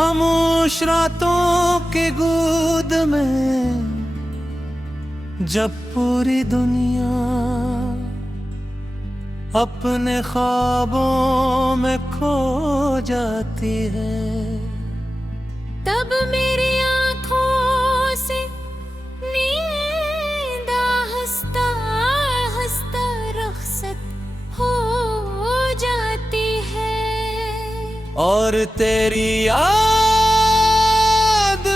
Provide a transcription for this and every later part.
खामोश रातों के गोद में जब पूरी दुनिया अपने ख्वाबों में खो जाती है, तब मेरी आँखों से नींद हंसता हंसता रुखसत हो जाती है। और तेरी याद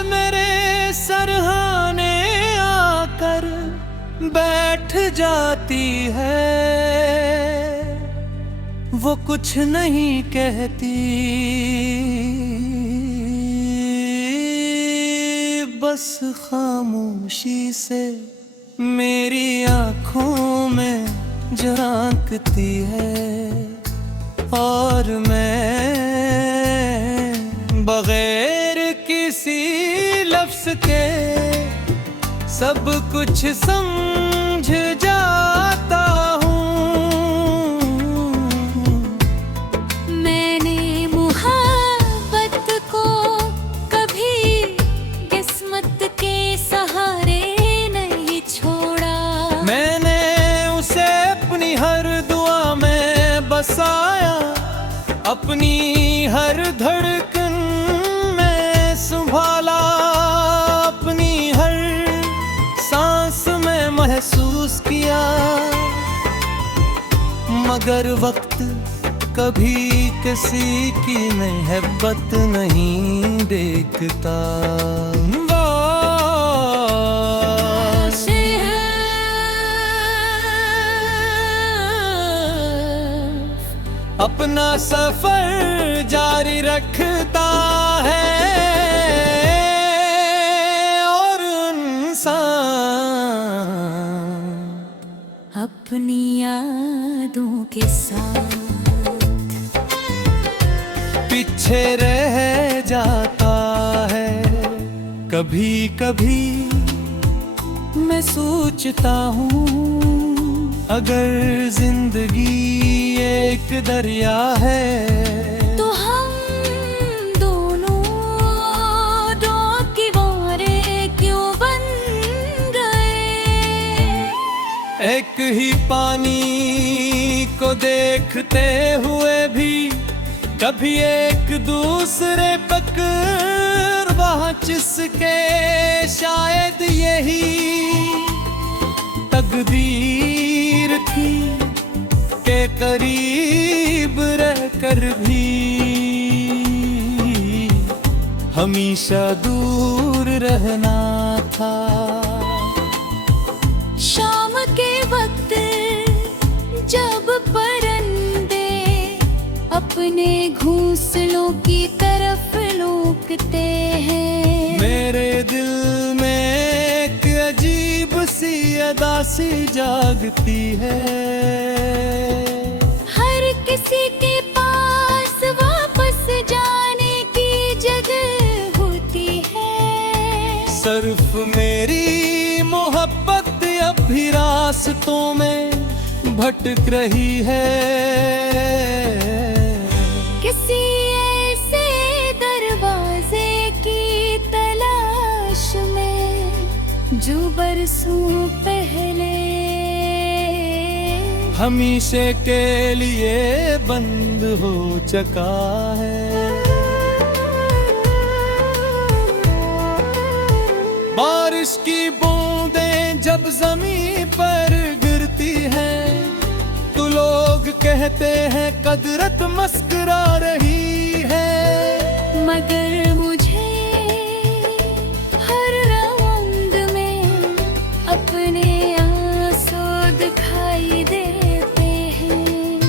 मेरे सरहाने आकर बैठ जाती है। वो कुछ नहीं कहती, बस खामोशी से मेरी आँखों में झांकती है। और मैं बगैर किसी लफ्ज़ के सब कुछ समझ जाता हूँ। मैंने मुहब्बत को कभी किस्मत के सहारे नहीं छोड़ा। मैंने उसे अपनी हर दुआ में बसाया, अपनी हर धड़कन में संभाला, अपनी हर सांस में महसूस किया। मगर वक्त कभी किसी की मोहब्बत नहीं देखता। अपना सफर जारी रखता है और इंसान अपनी यादों के साथ पीछे रह जाता है। कभी कभी मैं सोचता हूँ, अगर जिंदगी एक दरिया है तो हम दोनों दो किनारे क्यों बन गए। एक ही पानी को देखते हुए भी कभी एक दूसरे पकड़ वहाँ जिसके शायद यही तकदीर थी के करीब रहकर भी हमेशा दूर रहना था। शाम के वक्त जब परिंदे अपने घोंसलों की तरफ लौटते हैं, मेरे दिल में एक अजीब सी अदा सी जागती है। हर किसी के पास वापस जाने की जगह होती है। सिर्फ मेरी मोहब्बत अब भी रास्तों में भटक रही है। किसी ऐसे दरवाजे की तलाश में जो बरसों पहले हमेशा के लिए बंद हो चुका है। बारिश की बूंदें जब जमीन पर गिरती हैं तो लोग कहते हैं कुदरत मुस्कुरा रही है। मगर मुझे हर राउंड में अपने आंसू दिखाई देते हैं।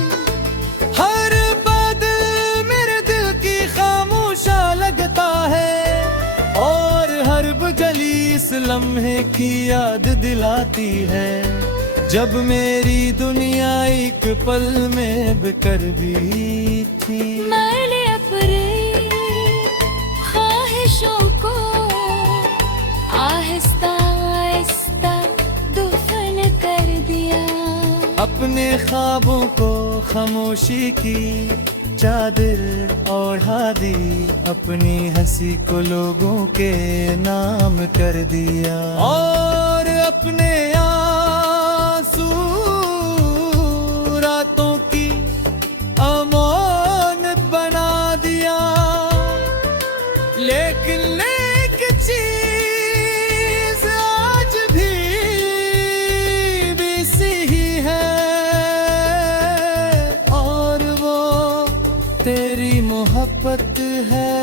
हर बादल मेरे दिल की खामोशा लगता है और हर बजली इस लम्हे की याद दिलाती है, जब मेरी दुनिया एक पल में बिखर भी थी। मैंने अपनी ख्वाहिशों को आहिस्ता आहिस्ता दफन कर दिया। अपने ख्वाबों को खामोशी की चादर ओढ़ा दी, अपनी हंसी को लोगों के नाम कर दिया, और अपने आंसू रातों की अमानत बना दिया। लेकिन एक चीज आज भी सी ही है, और वो तेरी मोहब्बत है।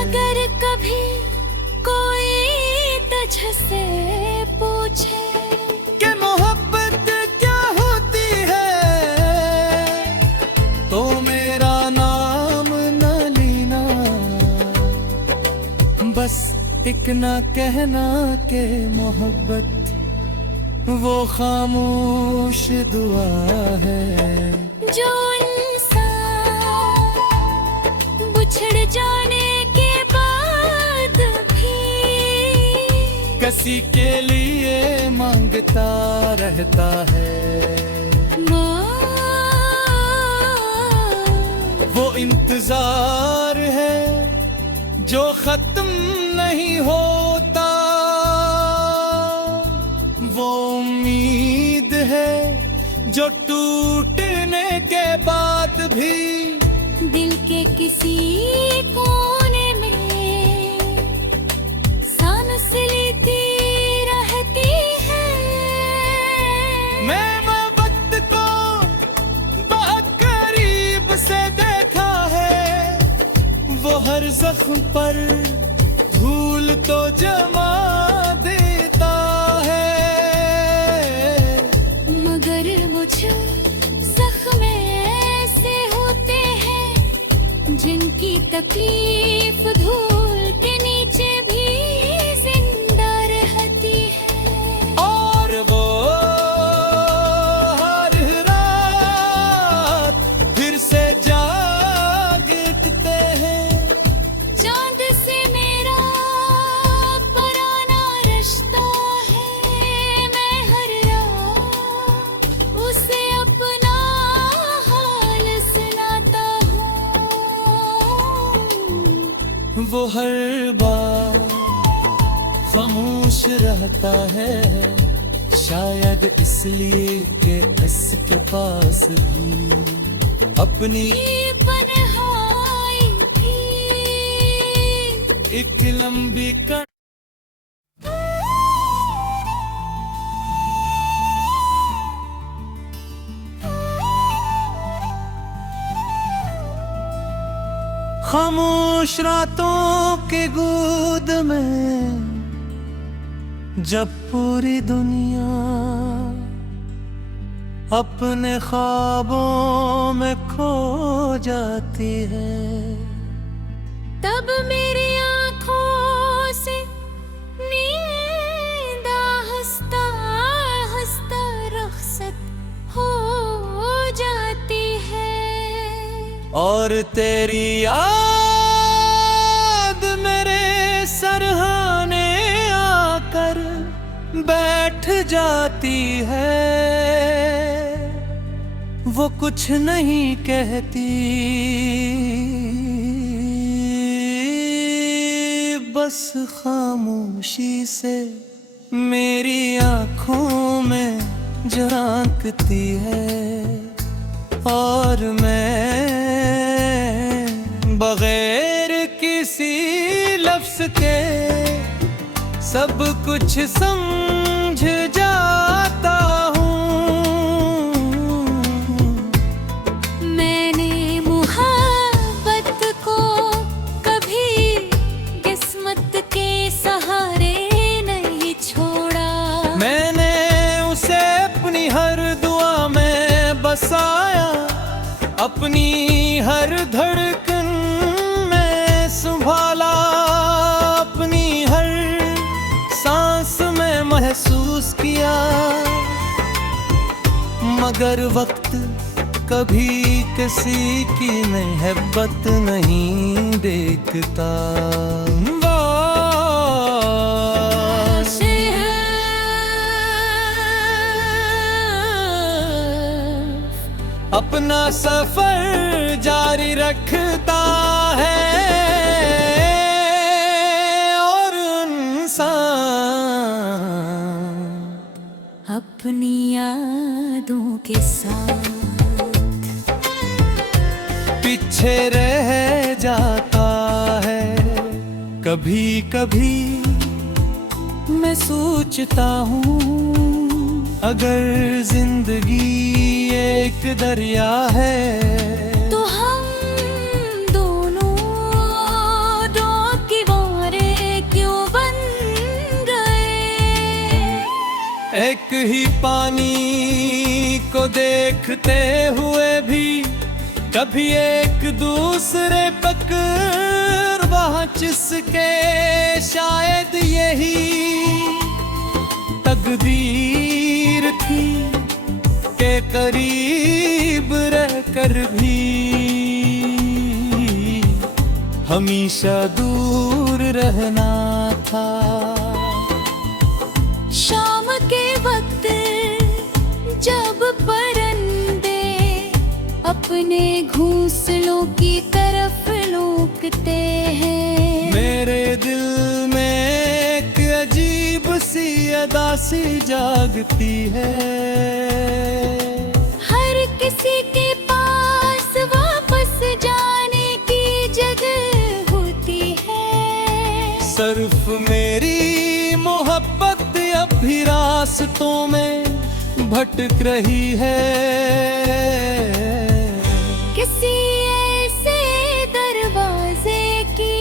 अगर कभी कोई तुझसे पूछे कि मोहब्बत क्या होती है, तो मेरा नाम न लेना, बस इतना कहना कि मोहब्बत वो खामोश दुआ है जो इंसान बिछड़ जाने के बाद भी किसी के लिए मांगता रहता है। वो इंतजार है जो खत्म नहीं होता, वो उम्मीद है जो टूटने के बाद भी दिल के किसी कोने में सांस लेती रहती है। मैंने वक्त को बहुत करीब से देखा है, वो हर जख्म पर धूल तो जमा देता है, मगर मुझ जख्म ऐसे होते हैं जिनकी तकलीफ धूल के नीचे भी जिंदा रहती है। और वो हर रात फिर से जागते हैं। चांद से मेरा पुराना रिश्ता है, मैं हर रात उसे अपना हाल सुनाता हूँ। वो हर बार खामोश रहता है, शायद इसलिए कि इसके पास भी अपनी पनहाई थी। एक लंबी कण खामोश रातों के गोद में जब पूरी दुनिया अपने ख्वाबों में खो जाती है, तब मेरी आँखों से नींद हंसता हंसता रुखसत हो जाती है। और तेरी याद मेरे सरहाने आकर बैठ जाती है। वो कुछ नहीं कहती, बस खामोशी से मेरी आँखों में झांकती है, और मैं बगैर किसी लफ्ज के सब कुछ समझ जाता हूँ। मैंने मोहब्बत को कभी किस्मत के सहारे नहीं छोड़ा, मैंने उसे अपनी हर दुआ में बसाया, अपनी हर धड़कन में संभाला, अपनी हर सांस में महसूस किया। मगर वक्त कभी किसी की मोहब्बत नहीं देखता। अपना सफर जारी रखता है और इंसान अपनी यादों के साथ पीछे रह जाता है। कभी कभी मैं सोचता हूँ अगर जिंदगी एक दरिया है तो हम दोनों दो किनारे क्यों बन गए। एक ही पानी को देखते हुए भी कभी एक दूसरे पकड़ वहाँ जिसके शायद यही तकदीर थी के करीब रहकर भी हमेशा दूर रहना था। शाम के वक्त जब परिंदे अपने घोंसलों की तरफ लौटते हैं, मेरे दिल में एक अजीब सी अदा सी जागती है। हर किसी के पास वापस जाने की जगह होती है। सिर्फ मेरी मोहब्बत अब भी रास्तों में भटक रही है। किसी ऐसे दरवाजे की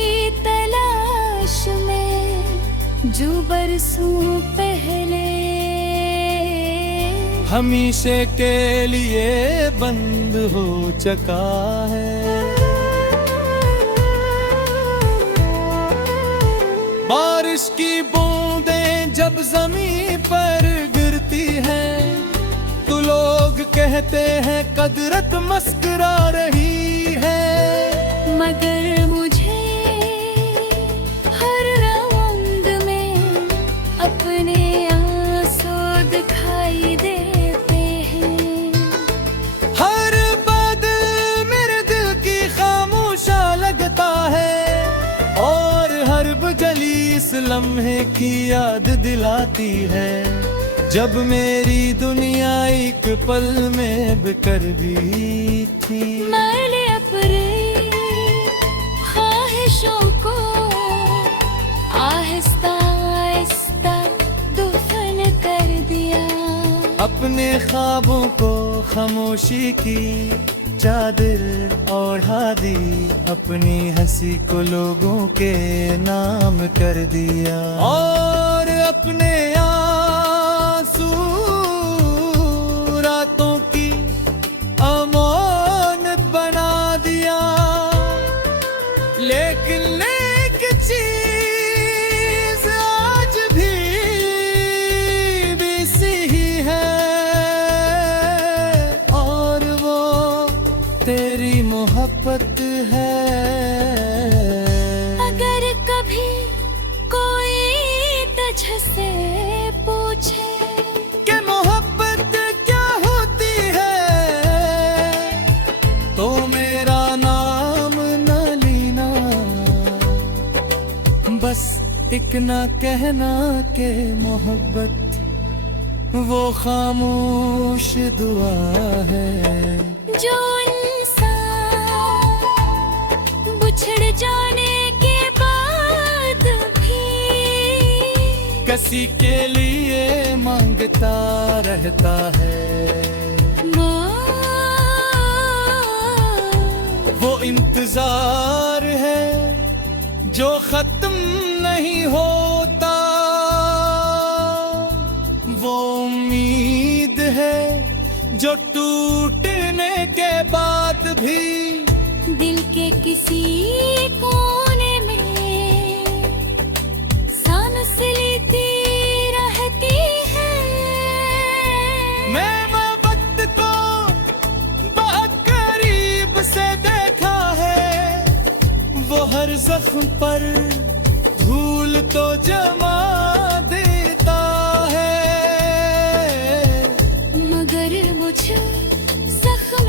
तलाश में जो बरसों पहले हमेशा के लिए बंद हो चुका है। बारिश की बूंदें जब जमीन पर गिरती हैं तो लोग कहते हैं कुदरत मुस्कुरा रही है। मगर मुझे हर राउंड में अपने आंसू दिखाई देते हैं। हर बादल मेरे दिल की खामोशा लगता है और हर जली इस लम्हे की याद दिलाती है जब मेरी दुनिया एक पल में बिखर गई थी। मैंने अपने ख्वाहिशों को आहिस्ता आहिस्ता दफन कर दिया। अपने ख्वाबों को खामोशी की चादर ओढ़ा दी, अपनी हंसी को लोगों के नाम कर दिया और अपने आंसू रातों की अमानत बना दिया। लेकिन एक चीज आज भी वैसी ही है और वो तेरी मोहब्बत है। अगर कभी कोई तुझसे पूछे कि मोहब्बत क्या होती है तो मेरा नाम न लेना, बस इतना कहना के मोहब्बत वो खामोश दुआ है। जो इंसान बिछड़ जाने के बाद भी किसी के लिए मांगता रहता है, वो इंतजार है जो खत्म नहीं होता, वो उम्मीद है जो टूटने के बाद भी दिल के किसी कोने में सांस लेती रहती है। मैं वक्त को बहुत करीब से देखा है, वो हर जख्म पर धूल तो जमा देता है, मगर मुझ जख्म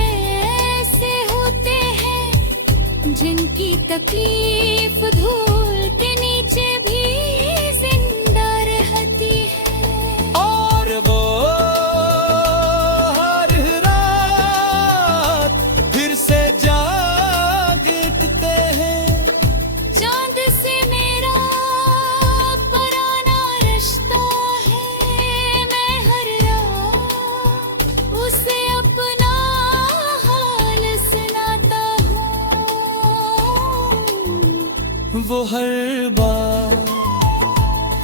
वो हर बार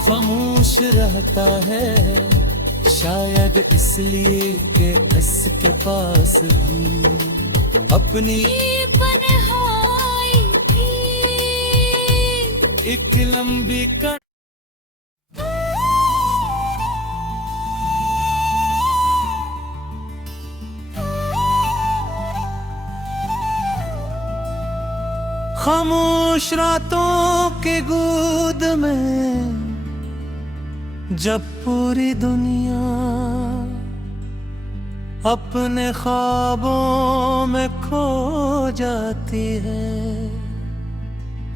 खामोश रहता है, शायद इसलिए कि इसके पास भी अपनी तन्हाई थी। एक लंबी कड़ी खामोश रातों के गोद में जब पूरी दुनिया अपने ख्वाबों में खो जाती है,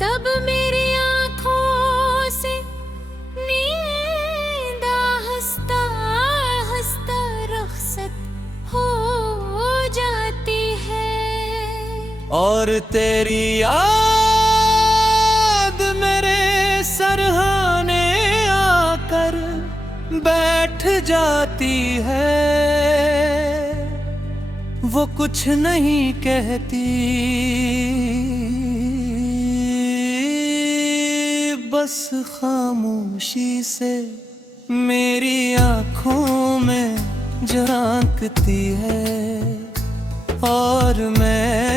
तब मेरी आँखों से नींद हंसता हंसता रुखसत हो जाती है। और तेरी याद मेरे सरहाने आकर बैठ जाती है। वो कुछ नहीं कहती, बस खामोशी से मेरी आँखों में झांकती है। और मैं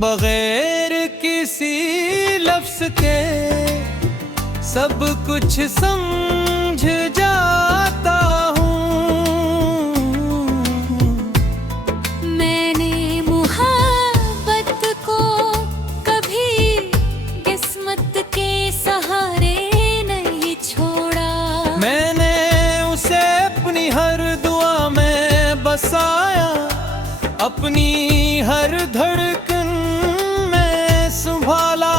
बगैर किसी लफ्ज़ के सब कुछ समझ जाता हूँ। मैंने मुहब्बत को कभी किस्मत के सहारे नहीं छोड़ा। मैंने उसे अपनी हर दुआ में बसाया, अपनी हर धड़कन में संभाला,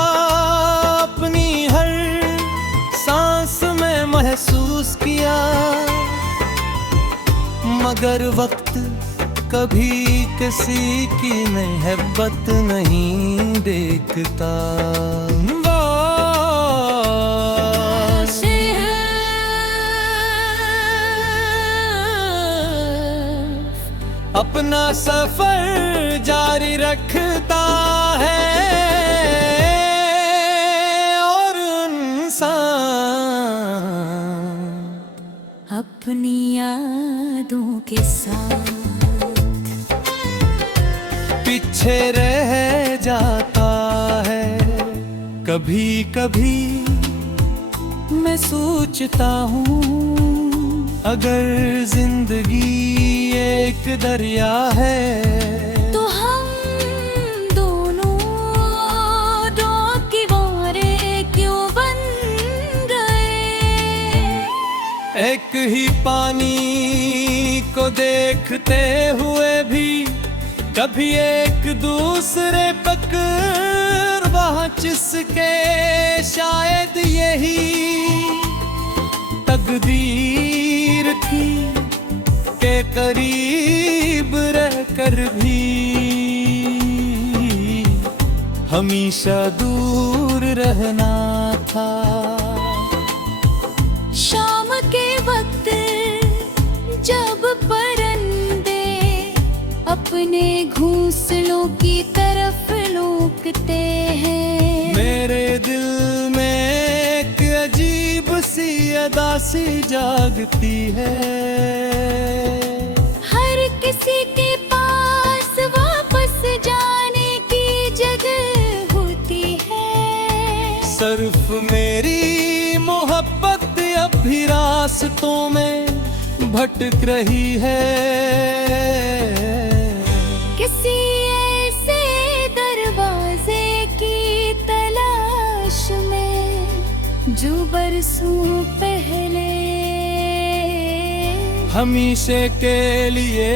अपनी हर सांस में महसूस किया। मगर वक्त कभी किसी की मोहब्बत नहीं देखता। अपना सफर जारी रखता है और इंसान अपनी यादों के साथ पीछे रह जाता है। कभी कभी मैं सोचता हूँ, अगर जिंदगी एक दरिया है तो हम दोनों डूब किनारे क्यों बन गए। एक ही पानी को देखते हुए भी कभी एक दूसरे पकड़ वहाँ जिसके शायद यही तकदीर थी के करीब रहकर भी हमेशा दूर रहना था। शाम के वक्त जब परिंदे अपने घोंसलों की तरफ लौटते हैं, मेरे दिल में एक अजीब सी अदा सी जागती है। हर किसी के पास वापस जाने की जगह होती है। सिर्फ मेरी मोहब्बत अब भी रास्तों में भटक रही है। किसी ऐसे दरवाजे की तलाश में जो बरसों पहले हमेशा के लिए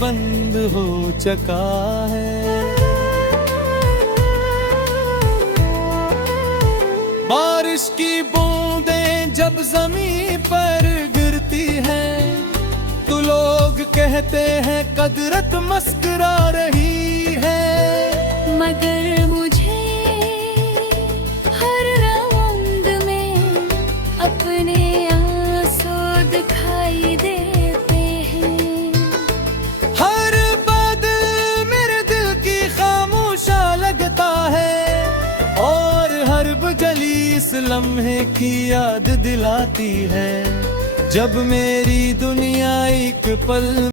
बंद हो चुका है। बारिश की बूंदें जब जमीन पर गिरती हैं तो लोग कहते हैं कुदरत मुस्कुरा रही है। मगर मुझे हर राउंड में अपने आंसू दिखाई देते हैं। हर बादल मेरे दिल की खामोशा लगता है और लम्हे की याद दिलाती है। जब मेरी दुनिया एक पल